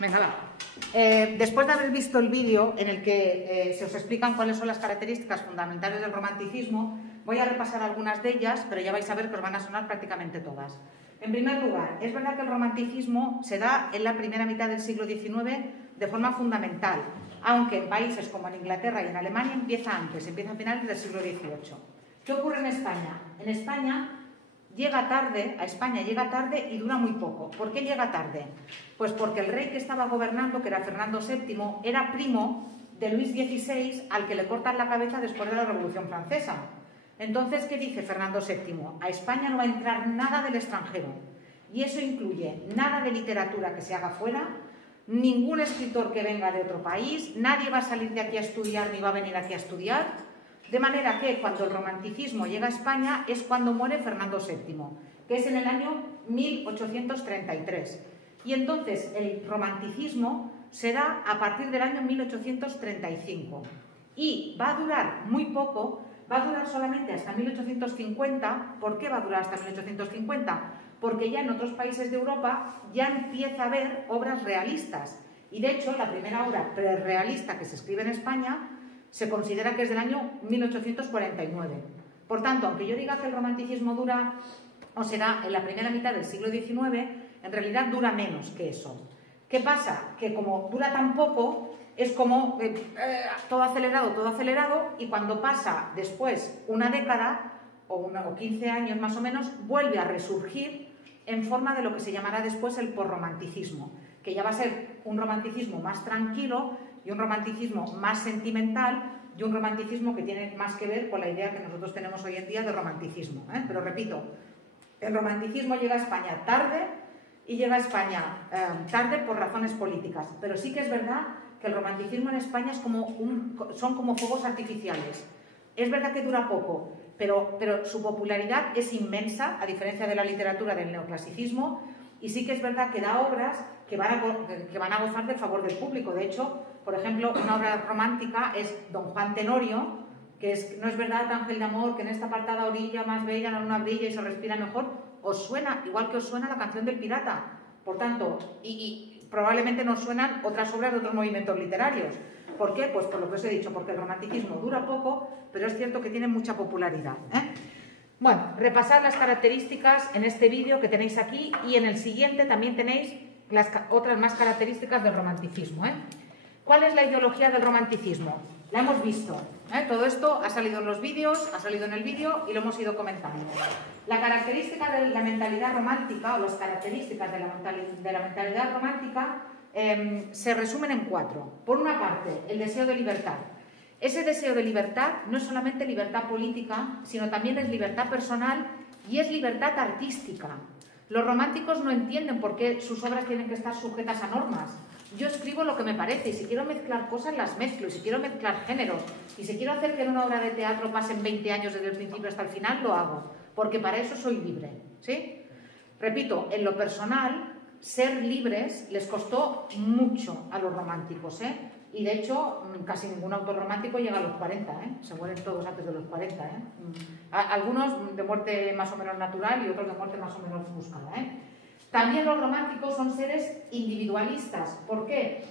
Venga, va. Después de haber visto el vídeo en el que se os explican cuáles son las características fundamentales del romanticismo, voy a repasar algunas de ellas, pero ya vais a ver que os van a sonar prácticamente todas. En primer lugar, es verdad que el romanticismo se da en la primera mitad del siglo XIX de forma fundamental, aunque en países como en Inglaterra y en Alemania empieza antes, empieza a finales del siglo XVIII. ¿Qué ocurre en España? En España llega tarde, a España llega tarde y dura muy poco. ¿Por qué llega tarde? Pues porque el rey que estaba gobernando, que era Fernando VII, era primo de Luis XVI, al que le cortan la cabeza después de la Revolución Francesa. Entonces, ¿qué dice Fernando VII? A España no va a entrar nada del extranjero. Y eso incluye nada de literatura que se haga fuera, ningún escritor que venga de otro país, nadie va a salir de aquí a estudiar ni va a venir aquí a estudiar. De manera que cuando el romanticismo llega a España es cuando muere Fernando VII, que es en el año 1833. Y entonces el romanticismo se da a partir del año 1835. Y va a durar muy poco, va a durar solamente hasta 1850. ¿Por qué va a durar hasta 1850? Porque ya en otros países de Europa ya empieza a haber obras realistas. Y de hecho la primera obra prerrealista que se escribe en España se considera que es del año 1849. Por tanto, aunque yo diga que el romanticismo dura o se da en la primera mitad del siglo XIX, en realidad dura menos que eso. ¿Qué pasa? Que como dura tan poco, es como todo acelerado, y cuando pasa después una década o 15 años más o menos, vuelve a resurgir en forma de lo que se llamará después el posromanticismo, que ya va a ser un romanticismo más tranquilo y un romanticismo más sentimental y un romanticismo que tiene más que ver con la idea que nosotros tenemos hoy en día de romanticismo. Pero repito, el romanticismo llega a España tarde y llega a España tarde por razones políticas, pero sí que es verdad que el romanticismo en España es son como fuegos artificiales. Es verdad que dura poco, pero su popularidad es inmensa, a diferencia de la literatura del neoclasicismo, y sí que es verdad que da obras que van a gozar del favor del público. De hecho, por ejemplo, una obra romántica es Don Juan Tenorio, que no es verdad, ángel de amor, que en esta apartada orilla más bella la luna brilla y se respira mejor. Os suena, igual que os suena la canción del pirata. Por tanto, y probablemente nos suenan otras obras de otros movimientos literarios. ¿Por qué? Pues por lo que os he dicho, porque el romanticismo dura poco, pero es cierto que tiene mucha popularidad. Bueno, repasad las características en este vídeo que tenéis aquí, y en el siguiente también tenéis las otras más características del romanticismo. ¿Cuál es la ideología del romanticismo? La hemos visto. Todo esto ha salido en los vídeos, ha salido en el vídeo y lo hemos ido comentando. La característica de la mentalidad romántica, o las características de la mentalidad romántica, se resumen en 4. Por una parte, el deseo de libertad. Ese deseo de libertad no es solamente libertad política, sino también es libertad personal y es libertad artística. Los románticos no entienden por qué sus obras tienen que estar sujetas a normas. Yo escribo lo que me parece, y si quiero mezclar cosas las mezclo, y si quiero mezclar géneros, y si quiero hacer que en una obra de teatro pasen 20 años desde el principio hasta el final, lo hago, porque para eso soy libre, ¿sí? Repito, en lo personal, ser libres les costó mucho a los románticos, y de hecho casi ningún autor romántico llega a los 40, se mueren todos antes de los 40, algunos de muerte más o menos natural y otros de muerte más o menos buscada. También los románticos son seres individualistas. ¿Por qué?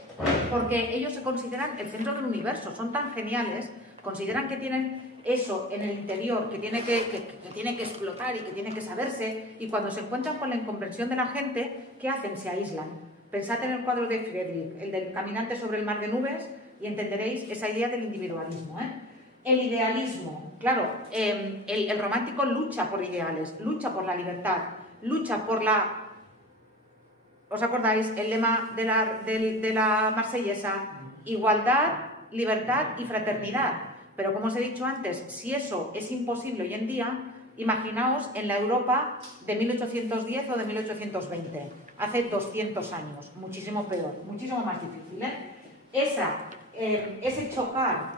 Porque ellos se consideran el centro del universo, son tan geniales, consideran que tienen eso en el interior, que tiene que explotar y que tiene que saberse, y cuando se encuentran con la incomprensión de la gente, ¿qué hacen? Se aíslan. Pensad en el cuadro de Friedrich, el del caminante sobre el mar de nubes, y entenderéis esa idea del individualismo. El idealismo. Claro, el romántico lucha por ideales, lucha por la libertad, lucha por la... ¿Os acordáis? El lema de la marsellesa: igualdad, libertad y fraternidad. Pero como os he dicho antes, si eso es imposible hoy en día, imaginaos en la Europa de 1810 o de 1820, hace 200 años, muchísimo peor, muchísimo más difícil. Ese chocar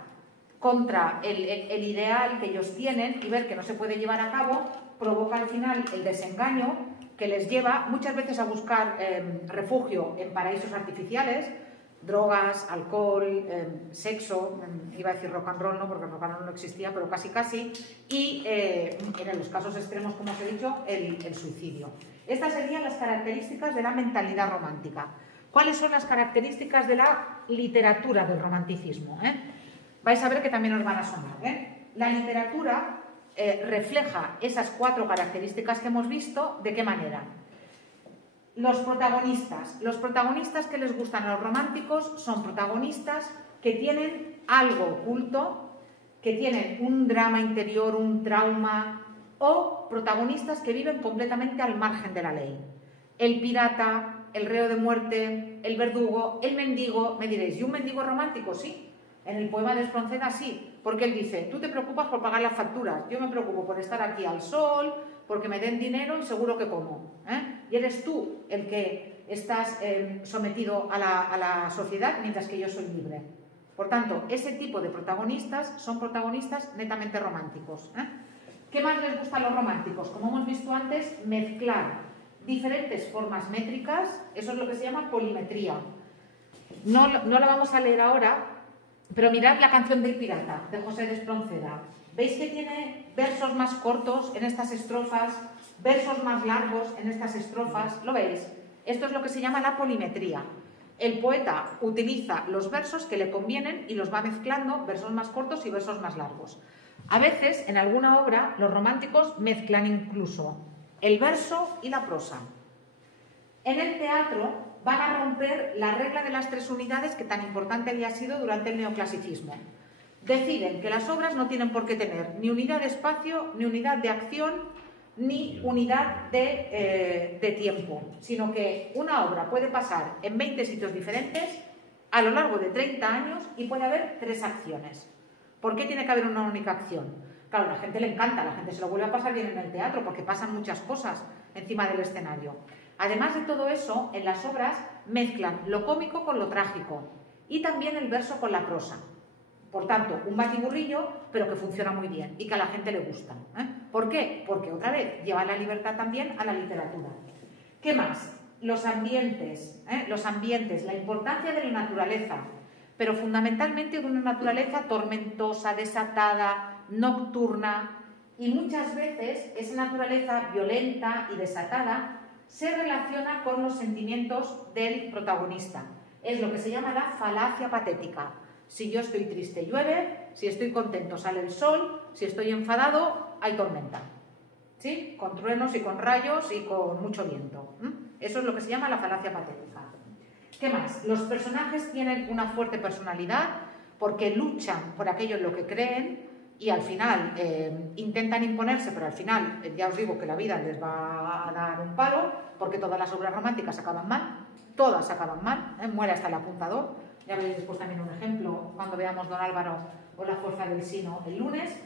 contra el ideal que ellos tienen y ver que no se puede llevar a cabo provoca al final el desengaño que les lleva muchas veces a buscar refugio en paraísos artificiales, drogas, alcohol, sexo, iba a decir rock and roll, no, porque rock and roll no existía, pero casi, y en los casos extremos, como os he dicho, el suicidio. Estas serían las características de la mentalidad romántica. ¿Cuáles son las características de la literatura del romanticismo? Vais a ver que también os van a sonar. La literatura refleja esas 4 características que hemos visto. ¿De qué manera? Los protagonistas que les gustan a los románticos son protagonistas que tienen algo oculto, que tienen un drama interior, un trauma, o protagonistas que viven completamente al margen de la ley. El pirata, el reo de muerte, el verdugo, el mendigo. Me diréis, ¿y un mendigo romántico? Sí. En el poema de Espronceda sí, porque él dice, tú te preocupas por pagar las facturas, yo me preocupo por estar aquí al sol, porque me den dinero y seguro que como. Y eres tú el que estás sometido a la sociedad, mientras que yo soy libre. Por tanto, ese tipo de protagonistas son protagonistas netamente románticos. ¿Qué más les gusta a los románticos? Como hemos visto antes, mezclar diferentes formas métricas. Eso es lo que se llama polimetría. No la vamos a leer ahora, pero mirad la canción del pirata, de José de Espronceda. ¿Veis que tiene versos más cortos en estas estrofas, versos más largos en estas estrofas? ¿Lo veis? Esto es lo que se llama la polimetría. El poeta utiliza los versos que le convienen y los va mezclando, versos más cortos y versos más largos. A veces, en alguna obra, los románticos mezclan incluso el verso y la prosa. En el teatro van a romper la regla de las 3 unidades que tan importante había sido durante el neoclasicismo. Deciden que las obras no tienen por qué tener ni unidad de espacio, ni unidad de acción, ni unidad de tiempo, sino que una obra puede pasar en 20 sitios diferentes a lo largo de 30 años y puede haber 3 acciones. ¿Por qué tiene que haber una única acción? Claro, a la gente le encanta, la gente se lo vuelve a pasar bien en el teatro porque pasan muchas cosas encima del escenario. Además de todo eso, en las obras mezclan lo cómico con lo trágico y también el verso con la prosa. Por tanto, un batiburrillo, pero que funciona muy bien y que a la gente le gusta. ¿Por qué? Porque, otra vez, lleva la libertad también a la literatura. ¿Qué más? Los ambientes, la importancia de la naturaleza, pero fundamentalmente de una naturaleza tormentosa, desatada, nocturna, y muchas veces esa naturaleza violenta y desatada se relaciona con los sentimientos del protagonista. Es lo que se llama la falacia patética. Si yo estoy triste, llueve; si estoy contento, sale el sol; si estoy enfadado, hay tormenta. ¿Sí? Con truenos y con rayos y con mucho viento. Eso es lo que se llama la falacia patética. ¿Qué más? Los personajes tienen una fuerte personalidad porque luchan por aquello en lo que creen y al final intentan imponerse, pero al final ya os digo que la vida les va a dar un palo porque todas las obras románticas acaban mal, todas acaban mal, muere hasta el apuntador. Ya veréis después también un ejemplo cuando veamos Don Álvaro o La fuerza del sino el lunes.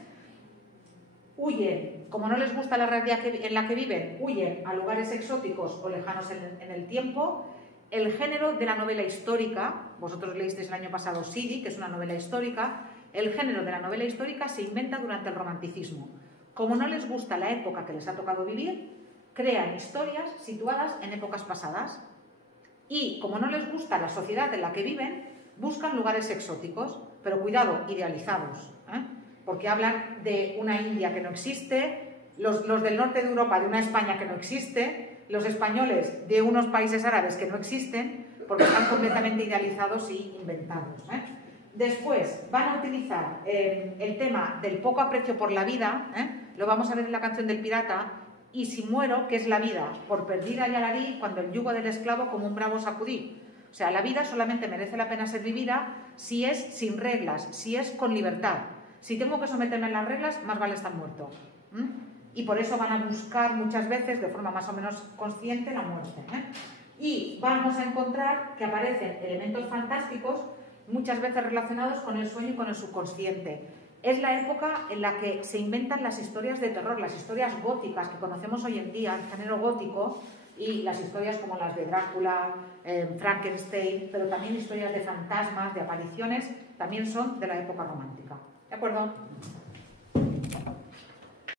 Huyen, como no les gusta la realidad en la que viven, huyen a lugares exóticos o lejanos en el tiempo. El género de la novela histórica, vosotros leísteis el año pasado Sidi, que es una novela histórica, el género de la novela histórica se inventa durante el romanticismo. Como no les gusta la época que les ha tocado vivir, crean historias situadas en épocas pasadas. Y como no les gusta la sociedad en la que viven, buscan lugares exóticos, pero cuidado, idealizados, porque hablan de una India que no existe, los del norte de Europa de una España que no existe, los españoles de unos países árabes que no existen, porque están completamente idealizados y inventados. Después van a utilizar el tema del poco aprecio por la vida, lo vamos a ver en la canción del pirata, y si muero, ¿qué es la vida? Por perdida ya la di, cuando el yugo del esclavo como un bravo sacudí. O sea, la vida solamente merece la pena ser vivida si es sin reglas, si es con libertad. Si tengo que someterme a las reglas, más vale estar muerto. Y por eso van a buscar muchas veces, de forma más o menos consciente, la muerte. Y vamos a encontrar que aparecen elementos fantásticos, muchas veces relacionados con el sueño y con el subconsciente. Es la época en la que se inventan las historias de terror, las historias góticas que conocemos hoy en día, el género gótico, y las historias como las de Drácula, Frankenstein, pero también historias de fantasmas, de apariciones, también son de la época romántica. ¿De acuerdo?